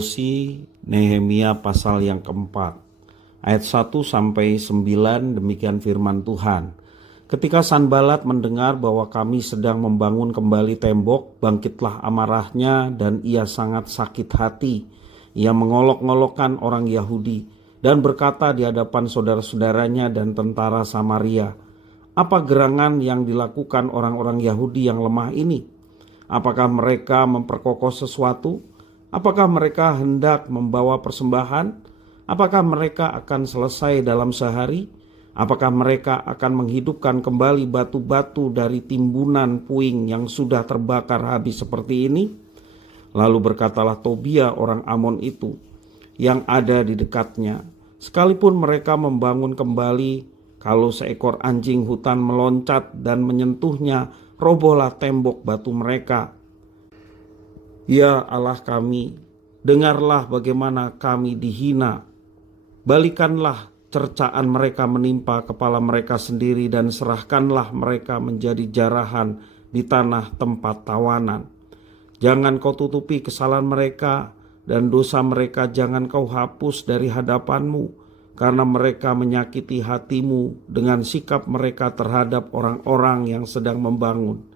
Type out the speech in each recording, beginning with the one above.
Devosi Nehemia pasal yang keempat, ayat 1-9, demikian firman Tuhan. Ketika Sanbalat mendengar bahwa kami sedang membangun kembali tembok, bangkitlah amarahnya dan ia sangat sakit hati. Ia mengolok-ngolokkan orang Yahudi dan berkata di hadapan saudara-saudaranya dan tentara Samaria, "Apa gerangan yang dilakukan orang-orang Yahudi yang lemah ini? Apakah mereka memperkokoh sesuatu? Apakah mereka hendak membawa persembahan? Apakah mereka akan selesai dalam sehari? Apakah mereka akan menghidupkan kembali batu-batu dari timbunan puing yang sudah terbakar habis seperti ini?" Lalu berkatalah Tobia orang Amon itu yang ada di dekatnya, "Sekalipun mereka membangun kembali, kalau seekor anjing hutan meloncat dan menyentuhnya, robohlah tembok batu mereka. Ya Allah kami, dengarlah bagaimana kami dihina. Balikanlah cercaan mereka menimpa kepala mereka sendiri dan serahkanlah mereka menjadi jarahan di tanah tempat tawanan. Jangan kau tutupi kesalahan mereka dan dosa mereka jangan kau hapus dari hadapanmu, karena mereka menyakiti hatimu dengan sikap mereka terhadap orang-orang yang sedang membangun.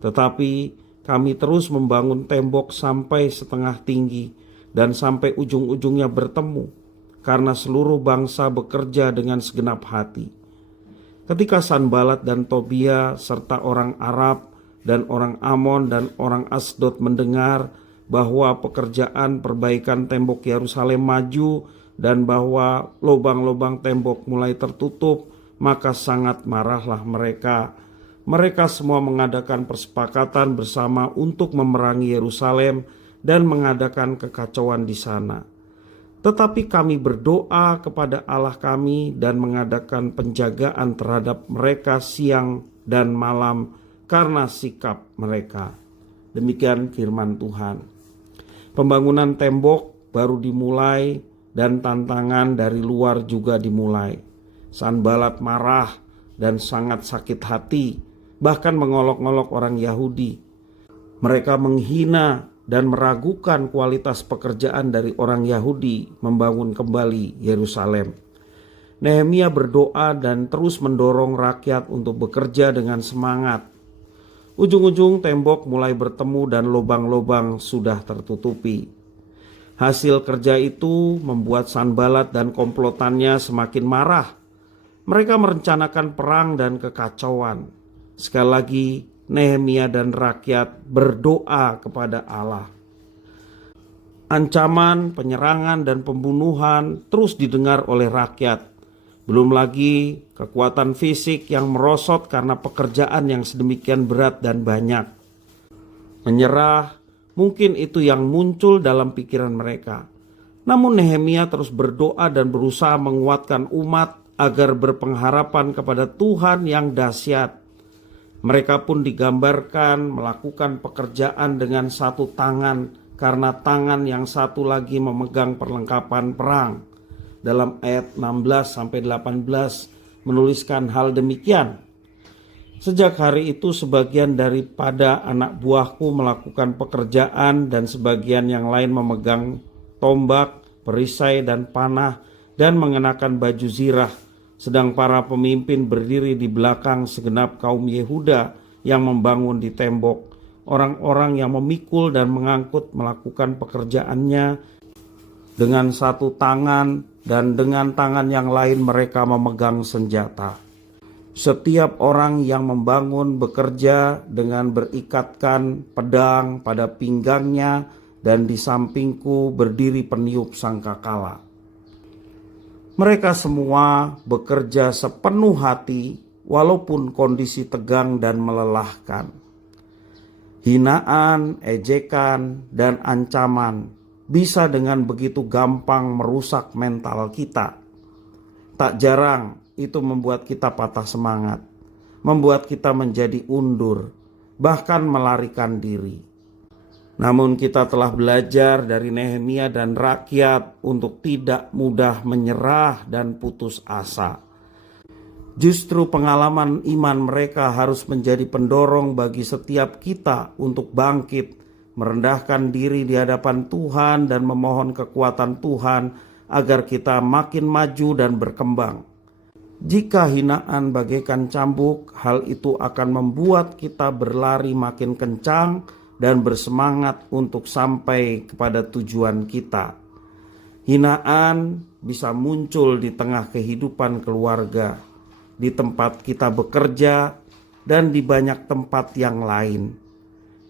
Tetapi kami terus membangun tembok sampai setengah tinggi dan sampai ujung-ujungnya bertemu, karena seluruh bangsa bekerja dengan segenap hati." Ketika Sanbalat dan Tobia serta orang Arab dan orang Amon dan orang Asdod mendengar bahwa pekerjaan perbaikan tembok Yerusalem maju dan bahwa lubang-lubang tembok mulai tertutup, maka sangat marahlah mereka. Mereka semua mengadakan persepakatan bersama untuk memerangi Yerusalem dan mengadakan kekacauan di sana. Tetapi kami berdoa kepada Allah kami dan mengadakan penjagaan terhadap mereka siang dan malam karena sikap mereka. Demikian firman Tuhan. Pembangunan tembok baru dimulai dan tantangan dari luar juga dimulai. Sanbalat marah dan sangat sakit hati, bahkan mengolok-ngolok orang Yahudi. Mereka menghina dan meragukan kualitas pekerjaan dari orang Yahudi membangun kembali Yerusalem. Nehemia berdoa dan terus mendorong rakyat untuk bekerja dengan semangat. Ujung-ujung tembok mulai bertemu dan lubang-lubang sudah tertutupi. Hasil kerja itu membuat Sanbalat dan komplotannya semakin marah. Mereka merencanakan perang dan kekacauan. Sekali lagi Nehemia dan rakyat berdoa kepada Allah. Ancaman, penyerangan, dan pembunuhan terus didengar oleh rakyat. Belum lagi kekuatan fisik yang merosot karena pekerjaan yang sedemikian berat dan banyak. Menyerah, mungkin itu yang muncul dalam pikiran mereka. Namun Nehemia terus berdoa dan berusaha menguatkan umat agar berpengharapan kepada Tuhan yang dahsyat. Mereka pun digambarkan melakukan pekerjaan dengan satu tangan karena tangan yang satu lagi memegang perlengkapan perang. Dalam ayat 16-18 menuliskan hal demikian. "Sejak hari itu sebagian daripada anak buahku melakukan pekerjaan dan sebagian yang lain memegang tombak, perisai dan panah dan mengenakan baju zirah. Sedang para pemimpin berdiri di belakang segenap kaum Yehuda yang membangun di tembok. Orang-orang yang memikul dan mengangkut melakukan pekerjaannya dengan satu tangan dan dengan tangan yang lain mereka memegang senjata. Setiap orang yang membangun bekerja dengan berikatkan pedang pada pinggangnya dan di sampingku berdiri peniup sangkakala. Mereka semua bekerja sepenuh hati walaupun kondisi tegang dan melelahkan. Hinaan, ejekan, dan ancaman bisa dengan begitu gampang merusak mental kita. Tak jarang itu membuat kita patah semangat, membuat kita menjadi undur, bahkan melarikan diri. Namun kita telah belajar dari Nehemia dan rakyat untuk tidak mudah menyerah dan putus asa. Justru pengalaman iman mereka harus menjadi pendorong bagi setiap kita untuk bangkit merendahkan diri di hadapan Tuhan dan memohon kekuatan Tuhan agar kita makin maju dan berkembang. Jika hinaan bagaikan cambuk, hal itu akan membuat kita berlari makin kencang dan bersemangat untuk sampai kepada tujuan kita. Hinaan bisa muncul di tengah kehidupan keluarga, di tempat kita bekerja, dan di banyak tempat yang lain.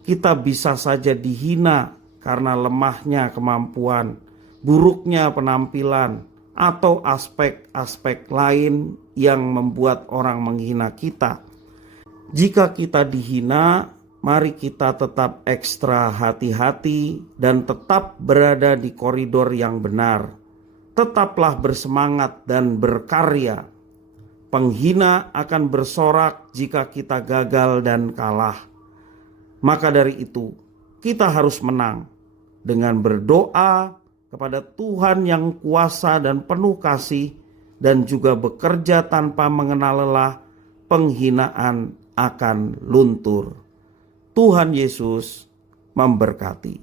Kita bisa saja dihina karena lemahnya kemampuan, buruknya penampilan, atau aspek-aspek lain yang membuat orang menghina kita. Jika kita dihina, mari kita tetap ekstra hati-hati dan tetap berada di koridor yang benar. Tetaplah bersemangat dan berkarya. Penghina akan bersorak jika kita gagal dan kalah. Maka dari itu, kita harus menang dengan berdoa kepada Tuhan yang kuasa dan penuh kasih, dan juga bekerja tanpa mengenal lelah. Penghinaan akan luntur. Tuhan Yesus memberkati.